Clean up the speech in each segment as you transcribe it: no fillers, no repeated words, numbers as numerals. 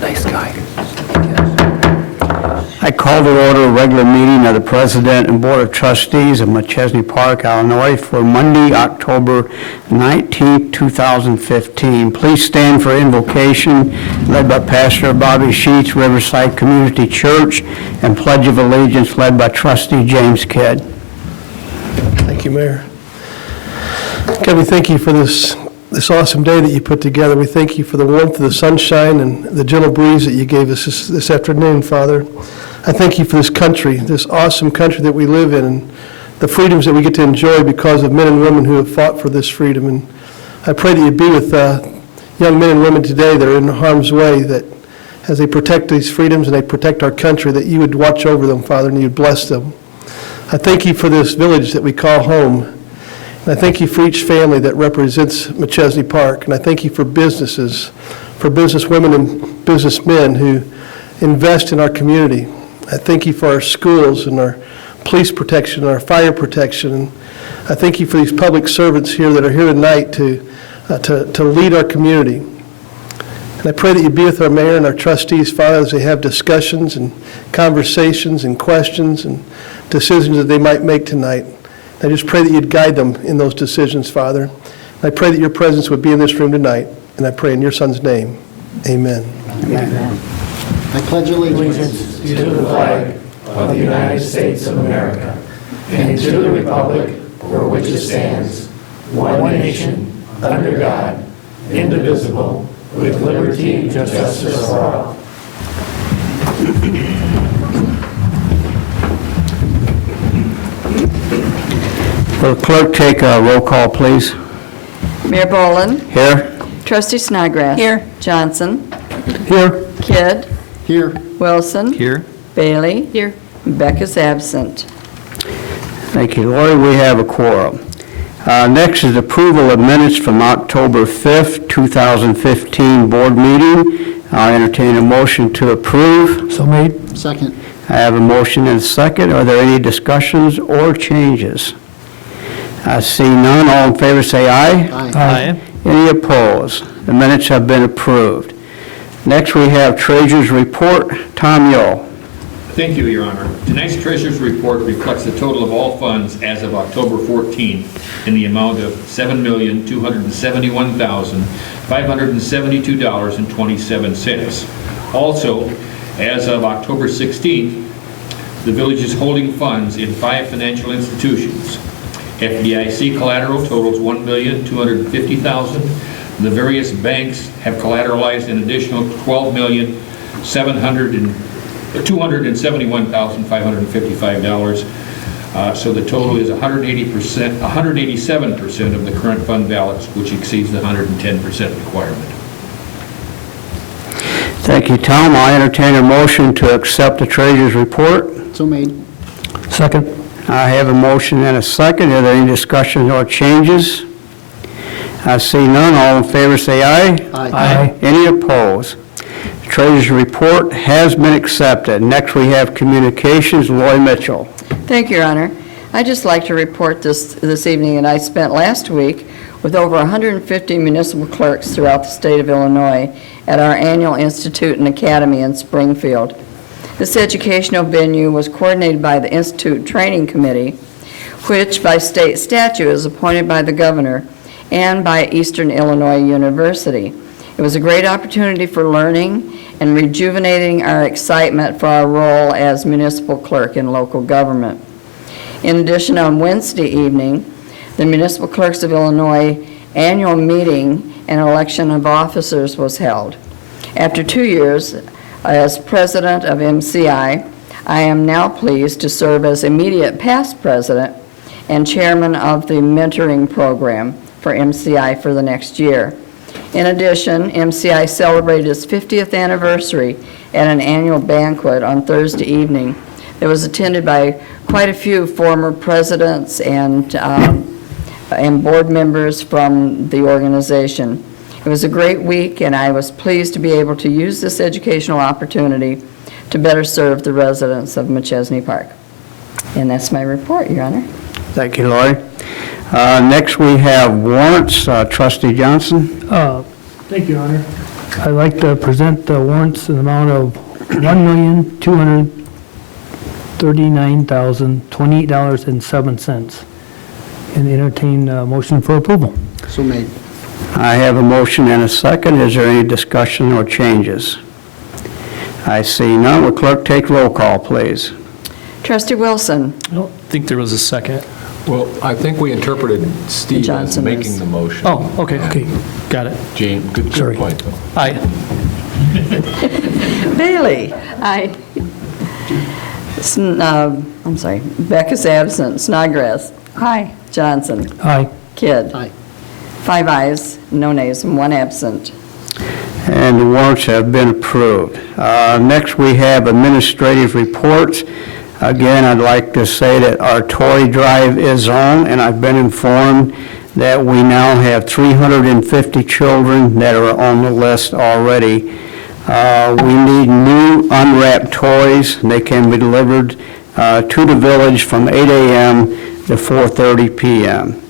Nice guy. I call to order a regular meeting of the President and Board of Trustees of Machesney Park, Illinois for Monday, October 19, 2015. Please stand for invocation led by Pastor Bobby Sheets, Riverside Community Church, and Pledge of Allegiance led by Trustee James Kidd. Thank you, Mayor. God, we thank you for this awesome day that you put together. We thank you for the warmth of the sunshine and the gentle breeze that you gave us this afternoon, Father. I thank you for this country, this awesome country that we live in, and the freedoms that we get to enjoy because of men and women who have fought for this freedom. And I pray that you be with young men and women today that are in harm's way, that as they protect these freedoms and they protect our country, that you would watch over them, Father, and you'd bless them. I thank you for this village that we call home. And I thank you for each family that represents Machesney Park. And I thank you for businesses, for businesswomen and businessmen who invest in our community. I thank you for our schools and our police protection and our fire protection. And I thank you for these public servants here that are here tonight to lead our community. And I pray that you be with our mayor and our trustees, Father, as they have discussions and conversations and questions and decisions that they might make tonight. I just pray that you'd guide them in those decisions, Father. And I pray that your presence would be in this room tonight. And I pray in your Son's name, amen. Amen. I pledge allegiance to the flag of the United States of America and to the republic for which it stands, one nation, under God, indivisible, with liberty and justice for all. Will the clerk take a roll call, please? Mayor Boland. Here. Trustee Snodgrass. Here. Johnson. Here. Kidd. Here. Wilson. Here. Bailey. Here. Becca's absent. Thank you, Lori. We have a quorum. Next is approval of minutes from October 5th, 2015 board meeting. I'll entertain a motion to approve. So made. Second. I have a motion and a second. Are there any discussions or changes? I see none. All in favor say aye. Aye. Any opposed? The minutes have been approved. Next we have Treasurer's Report. Tom Yo. Thank you, Your Honor. Tonight's Treasurer's Report reflects the total of all funds as of October 14 in the amount of $7,271,572.27. Also, as of October 16th, the village is holding funds in 5 financial institutions. FDIC collateral totals $1,250,000. The various banks have collateralized an additional $12,271,555. So the total is 187% of the current fund balance, which exceeds the 110% requirement. Thank you, Tom. I entertain a motion to accept the Treasurer's Report. So made. Second. I have a motion and a second. Are there any discussions or changes? I see none. All in favor say aye. Aye. Any opposed? The Treasurer's Report has been accepted. Next we have communications. Loy Mitchell. Thank you, Your Honor. I'd just like to report this evening that I spent last week with over 150 municipal clerks throughout the state of Illinois at our annual Institute and Academy in Springfield. This educational venue was coordinated by the Institute Training Committee, which by state statute is appointed by the governor, and by Eastern Illinois University. It was a great opportunity for learning and rejuvenating our excitement for our role as municipal clerk in local government. In addition, on Wednesday evening, the Municipal Clerks of Illinois annual meeting and election of officers was held. After 2 years as president of MCI, I am now pleased to serve as immediate past president and chairman of the mentoring program for MCI for the next year. In addition, MCI celebrated its 50th anniversary at an annual banquet on Thursday evening that was attended by quite a few former presidents and board members from the organization. It was a great week, and I was pleased to be able to use this educational opportunity to better serve the residents of Machesney Park. And that's my report, Your Honor. Thank you, Lori. Next we have warrants. Trustee Johnson. Thank you, Your Honor. I'd like to present the warrants in the amount of $1,239,028.07 and entertain a motion for approval. So made. I have a motion and a second. Is there any discussion or changes? I see none. Will clerk take roll call, please? Trustee Wilson. I don't think there was a second. Well, I think we interpreted Steve as Johnson is. making the motion. Oh, okay, got it. Gene, good Sorry. point, though. Aye. Bailey. Aye. I'm sorry, Becca's absent. Snodgrass. Aye. Johnson. Aye. Kidd. Aye. 5 ayes, no nays, and 1 absent. And the warrants have been approved. Next, we have administrative reports. Again, I'd like to say that our toy drive is on, and I've been informed that we now have 350 children that are on the list already. We need new unwrapped toys. They can be delivered to the village from 8 a.m. to 4:30 p.m.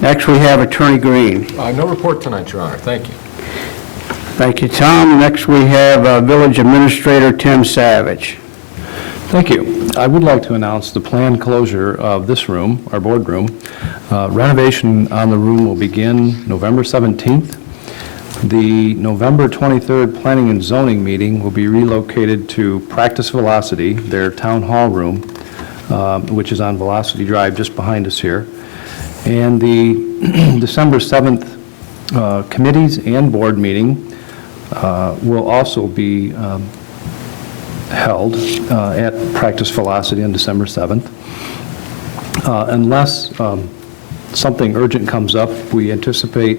Next, we have Attorney Green. No report tonight, Your Honor. Thank you. Thank you, Tom. Next, we have Village Administrator Tim Savage. Thank you. I would like to announce the planned closure of this room, our boardroom. Renovation on the room will begin November 17th. The November 23rd Planning and Zoning meeting will be relocated to Practice Velocity, their town hall room, which is on Velocity Drive just behind us here. And the December 7th committees and board meeting will also be held at Practice Velocity on December 7th. Unless something urgent comes up, we anticipate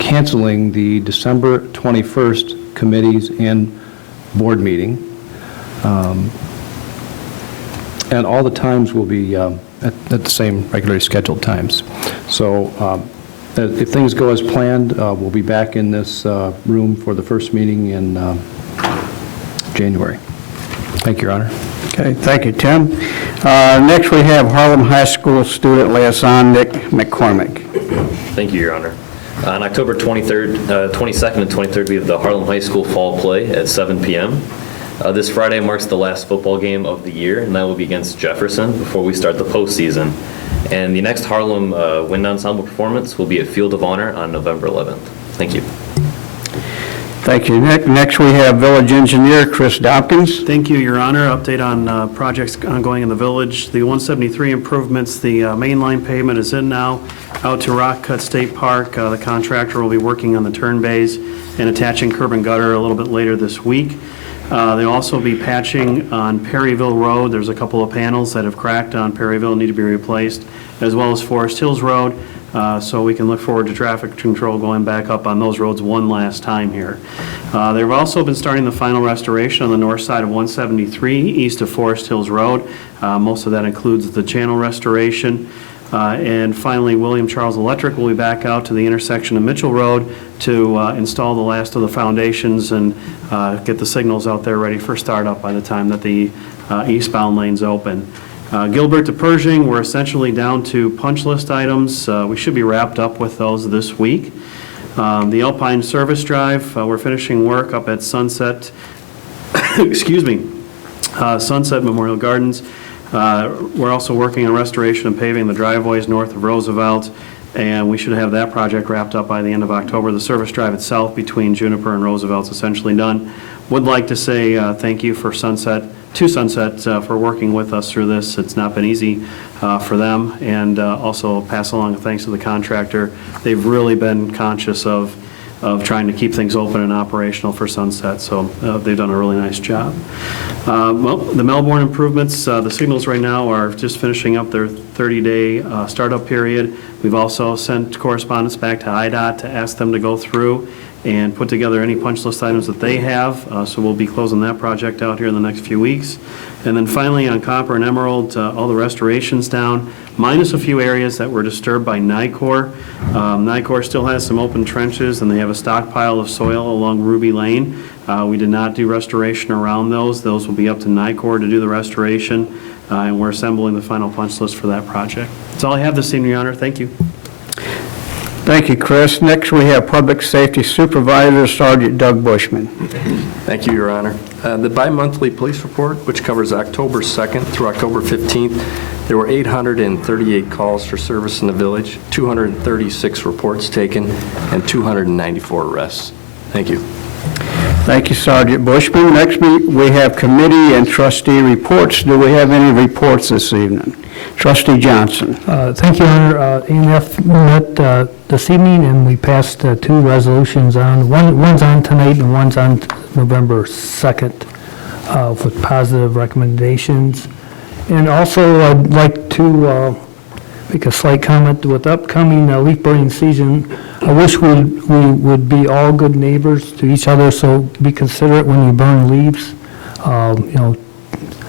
canceling the December 21st committees and board meeting. And all the times will be at the same regularly scheduled times. So if things go as planned, we'll be back in this room for the first meeting in January. Thank you, Your Honor. Okay, thank you, Tim. Next, we have Harlem High School student liaison Nick McCormick. Thank you, Your Honor. On October 22nd and 23rd, we have the Harlem High School Fall Play at 7 p.m. This Friday marks the last football game of the year, and that will be against Jefferson before we start the postseason. And the next Harlem Wind Ensemble performance will be at Field of Honor on November 11th. Thank you. Thank you, Nick. Next, we have Village Engineer Chris Dopkins. Thank you, Your Honor. Update on projects ongoing in the village. The 173 improvements, the main line pavement is in now, out to Rock Cut State Park. The contractor will be working on the turn bays and attaching curb and gutter a little bit later this week. They'll also be patching on Perryville Road. There's a couple of panels that have cracked on Perryville, need to be replaced, as well as Forest Hills Road. So we can look forward to traffic control going back up on those roads one last time here. They've also been starting the final restoration on the north side of 173 east of Forest Hills Road. Most of that includes the channel restoration. And finally, William Charles Electric will be back out to the intersection of Mitchell Road to install the last of the foundations and get the signals out there ready for startup by the time that the eastbound lanes open. Gilbert to Pershing, we're essentially down to punch list items. We should be wrapped up with those this week. The Alpine Service Drive, we're finishing work up at Sunset, Sunset Memorial Gardens. We're also working on restoration and paving the driveways north of Roosevelt, and we should have that project wrapped up by the end of October. The service drive itself between Juniper and Roosevelt is essentially done. Would like to say thank you for Sunset for working with us through this. It's not been easy for them, and also pass along thanks to the contractor. They've really been conscious of trying to keep things open and operational for Sunset, so they've done a really nice job. Well, the Melbourne improvements, the signals right now are just finishing up their 30-day startup period. We've also sent correspondence back to IDOT to ask them to go through and put together any punch list items that they have, so we'll be closing that project out here in the next few weeks. And then finally, on Copper and Emerald, all the restorations down, minus a few areas that were disturbed by NICOR. NICOR still has some open trenches, and they have a stockpile of soil along Ruby Lane. We did not do restoration around those. Those will be up to NICOR to do the restoration, and we're assembling the final punch list for that project. That's all I have this evening, Your Honor. Thank you. Thank you, Chris. Next, we have Public Safety Supervisor Sergeant Doug Bushman. Thank you, Your Honor. The bi-monthly police report, which covers October 2nd through October 15th, there were 838 calls for service in the village, 236 reports taken, and 294 arrests. Thank you. Thank you, Sergeant Bushman. Next, we have committee and trustee reports. Do we have any reports this evening? Trustee Johnson. Thank you, Your Honor. ENF met this evening, and we passed two resolutions on. One's on tonight, and one's on November 2nd with positive recommendations. And also, I'd like to make a slight comment. With the upcoming leaf burning season, I wish we would be all good neighbors to each other, so be considerate when you burn leaves.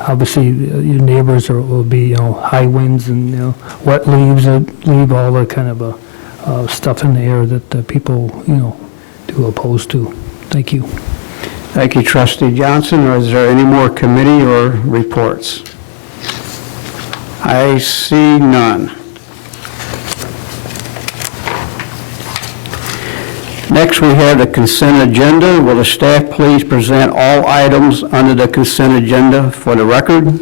Obviously, your neighbors will be, high winds and, wet leaves that leave all the kind of stuff in the air that people, do oppose to. Thank you. Thank you, Trustee Johnson. Is there any more committee or reports? I see none. Next, we have the consent agenda. Will the staff please present all items under the consent agenda for the record?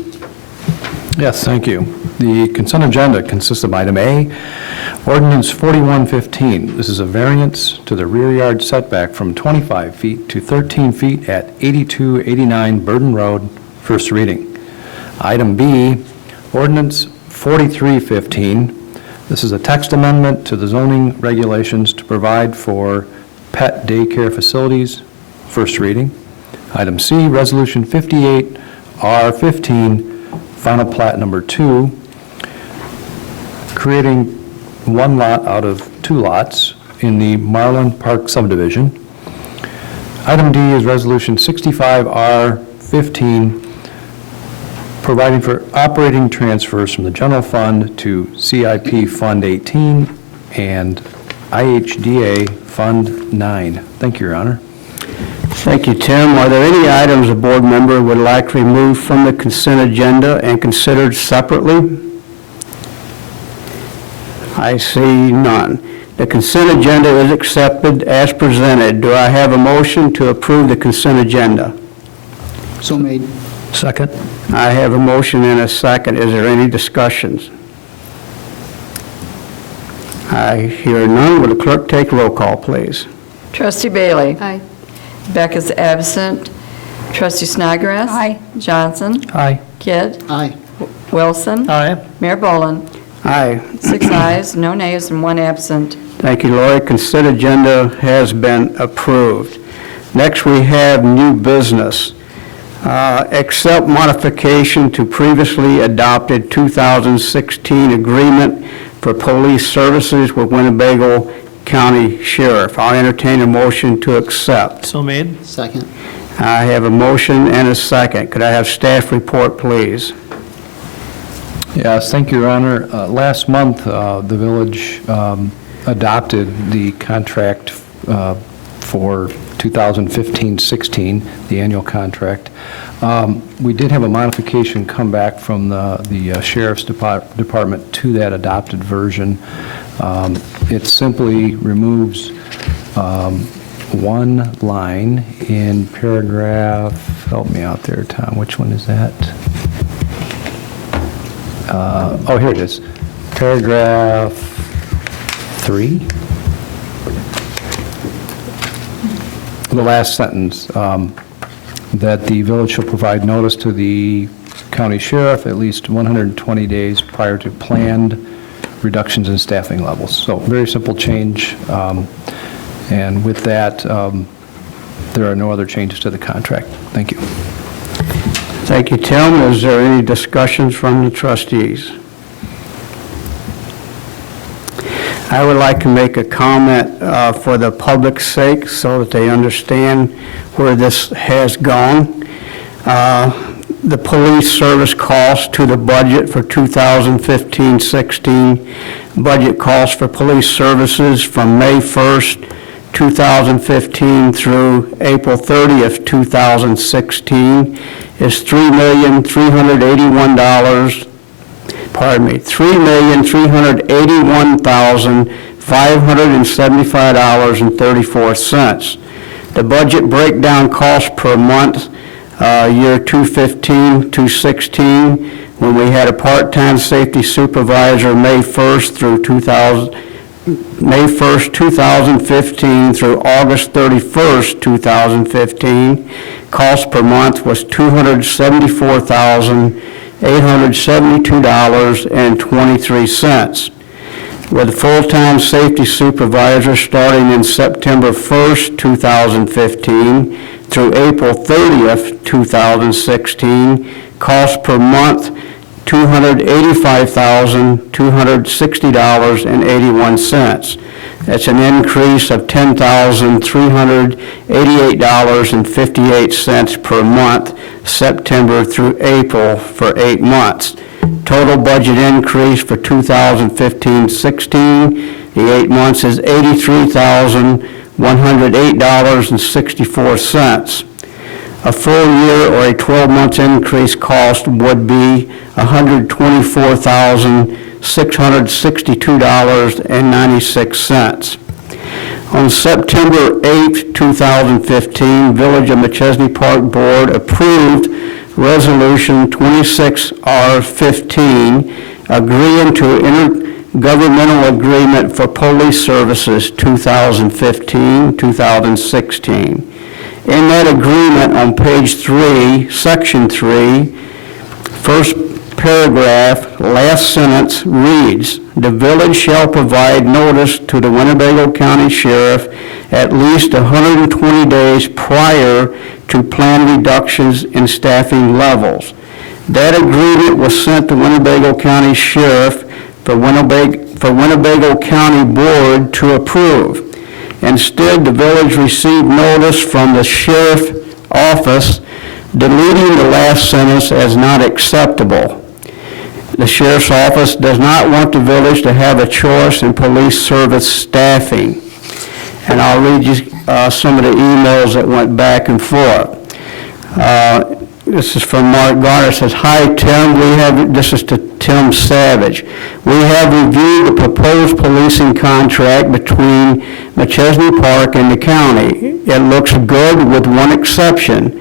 Yes, thank you. The consent agenda consists of item A, ordinance 4115. This is a variance to the rear yard setback from 25 feet to 13 feet at 8289 Burden Road, first reading. Item B, ordinance 4315. This is a text amendment to the zoning regulations to provide for pet daycare facilities, first reading. Item C, resolution 58R15, final plat number 2, creating one lot out of two lots in the Marlin Park subdivision. Item D is resolution 65R15, providing for operating transfers from the general fund to CIP Fund 18 and IHDA Fund 9. Thank you, Your Honor. Thank you, Tim. Are there any items a board member would like to remove from the consent agenda and considered separately? I see none. The consent agenda is accepted as presented. Do I have a motion to approve the consent agenda? So made. Second. I have a motion and a second. Is there any discussions? I hear none. Will the clerk take roll call, please? Trustee Bailey. Aye. Becca's absent. Trustee Snodgrass. Aye. Johnson. Aye. Kidd. Aye. Wilson. Aye. Mayor Boland. Aye. 6 ayes, no nays, and 1 absent. Thank you, Lori. Consent agenda has been approved. Next, we have new business. Accept modification to previously adopted 2016 agreement for police services with Winnebago County Sheriff. I'll entertain a motion to accept. So made. Second. I have a motion and a second. Could I have staff report, please? Yes, thank you, Your Honor. Last month, the village adopted the contract for 2015-16, the annual contract. We did have a modification come back from the Sheriff's Department to that adopted version. It simply removes one line in paragraph, help me out there, Tom, which one is that? Oh, here it is. Paragraph 3. The last sentence, that the village shall provide notice to the county sheriff at least 120 days prior to planned reductions in staffing levels. So very simple change. And with that, there are no other changes to the contract. Thank you. Thank you, Tim. Is there any discussions from the trustees? I would like to make a comment for the public's sake so that they understand where this has gone. The police service cost to the budget for 2015-16, budget cost for police services from May 1st, 2015 through April 30th, 2016 is $3,381,586. $575.34. The budget breakdown cost per month, year 215, 216, when we had a part-time safety supervisor May 1st, 2015 through August 31st, 2015, cost per month was $274,872.23. With a full-time safety supervisor starting in September 1st, 2015 through April 30th, 2016, cost per month $285,260.81. That's an increase of $10,388.58 per month, September through April for 8 months. Total budget increase for 2015-16, the 8 months is $83,108.64. A full year or a 12-month increase cost would be $124,662.96. On September 8, 2015, Village of Machesney Park Board approved Resolution 26R15, agreeing to intergovernmental agreement for police services 2015-2016. In that agreement, on page 3, section 3, first paragraph, last sentence reads, "The village shall provide notice to the Winnebago County Sheriff at least 120 days prior to planned reductions in staffing levels." That agreement was sent to Winnebago County Sheriff for Winnebago County Board to approve. Instead, the village received notice from the sheriff office deleting the last sentence as not acceptable. The sheriff's office does not want the village to have a choice in police service staffing. And I'll read you some of the emails that went back and forth. This is from Mark Garner. It says, "Hi, Tim. This is to Tim Savage. We have reviewed the proposed policing contract between Machesney Park and the county. It looks good with one exception.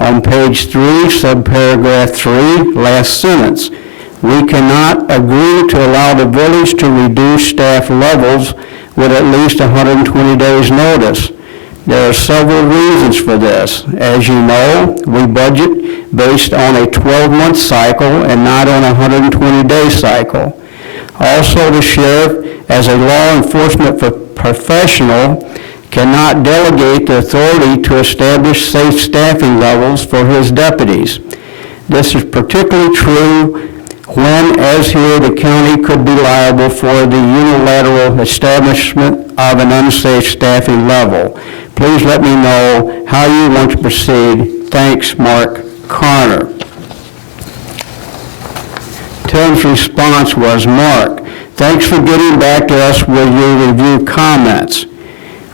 On page 3, subparagraph 3, last sentence. We cannot agree to allow the village to reduce staff levels with at least 120 days' notice. There are several reasons for this. As you know, we budget based on a 12-month cycle and not on a 120-day cycle. Also, the sheriff, as a law enforcement professional, cannot delegate the authority to establish safe staffing levels for his deputies. This is particularly true when, as here, the county could be liable for the unilateral establishment of an unsafe staffing level. Please let me know how you want to proceed. Thanks, Mark Connor." Tim's response was, "Mark, thanks for getting back to us with your review comments.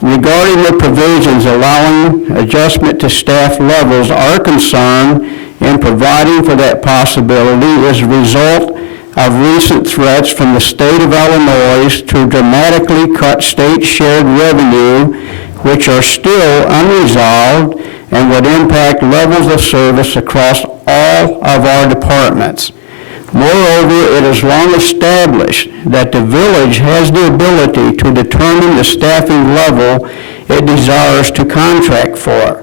Regarding the provisions allowing adjustment to staff levels, our concern in providing for that possibility is a result of recent threats from the state of Illinois to dramatically cut state shared revenue, which are still unresolved and would impact levels of service across all of our departments. Moreover, it is long established that the village has the ability to determine the staffing level it desires to contract for.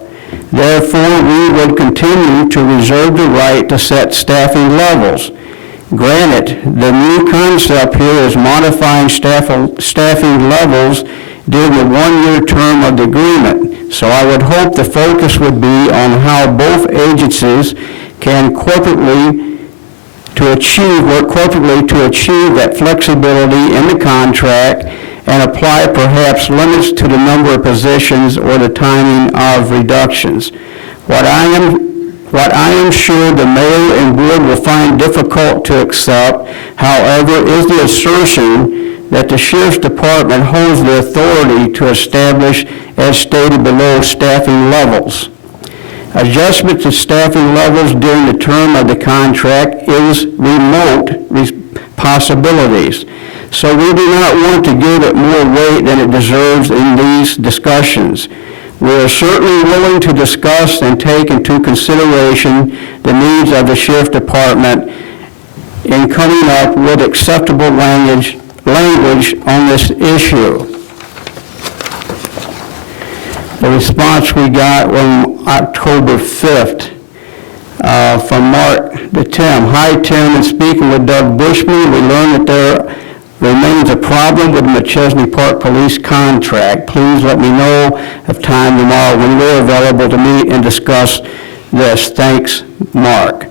Therefore, we would continue to reserve the right to set staffing levels. Granted, the new concept here is modifying staffing levels during the one-year term of the agreement, so I would hope the focus would be on how both agencies can work corporately to achieve that flexibility in the contract and apply perhaps limits to the number of positions or the timing of reductions. What I am sure the mayor and board will find difficult to accept, however, is the assertion that the sheriff's department holds the authority to establish, as stated below, staffing levels. Adjustment to staffing levels during the term of the contract is remote possibilities. so we do not want to give it more weight than it deserves in these discussions. We are certainly willing to discuss and take into consideration the needs of the sheriff department in coming up with acceptable language on this issue. The response we got on October 5th from Mark to Tim. Hi, Tim. In speaking with Doug Bushman, we learned that there remains a problem with the Machesney Park Police contract. Please let me know of time tomorrow when we're available to meet and discuss this. Thanks, Mark.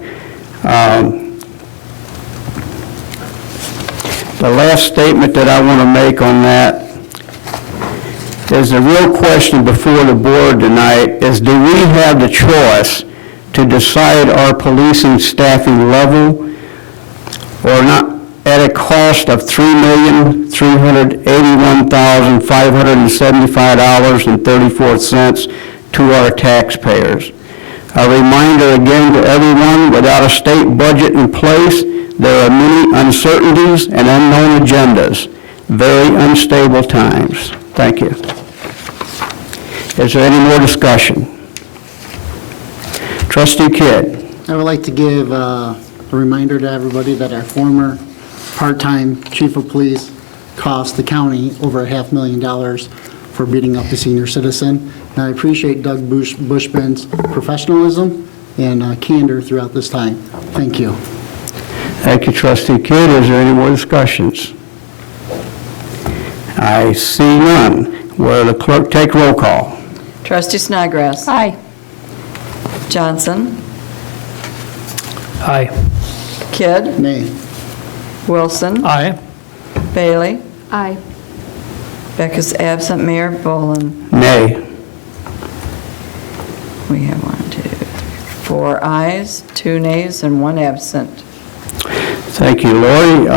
The last statement that I want to make on that is the real question before the board tonight is, do we have the choice to decide our policing staffing level or not at a cost of $3,381,575.34 to our taxpayers? A reminder again to everyone, without a state budget in place, there are many uncertainties and unknown agendas, very unstable times. Thank you. Is there any more discussion? Trustee Kidd. I would like to give a reminder to everybody that our former part-time chief of police cost the county over $500,000 for beating up a senior citizen. And I appreciate Doug Bushman's professionalism and candor throughout this time. Thank you. Thank you, Trustee Kidd. Is there any more discussions? I see none. Will the clerk take roll call? Trustee Snodgrass. Aye. Johnson. Aye. Kidd. Nay. Wilson. Aye. Bailey. Aye. Becca's absent. Mayor Boland. Nay. We have 4 ayes, 2 nays, and 1 absent. Thank you, Lori.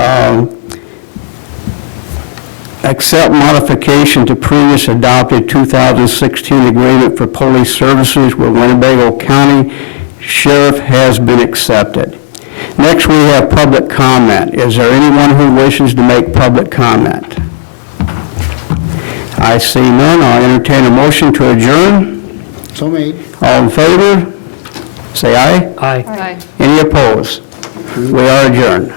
Accept modification to previous adopted 2016 agreement for police services with Winnebago County Sheriff has been accepted. Next, we have public comment. Is there anyone who wishes to make public comment? I see none. I'll entertain a motion to adjourn. So made. All in favor? Say aye. Aye. Aye. Any opposed? We are adjourned.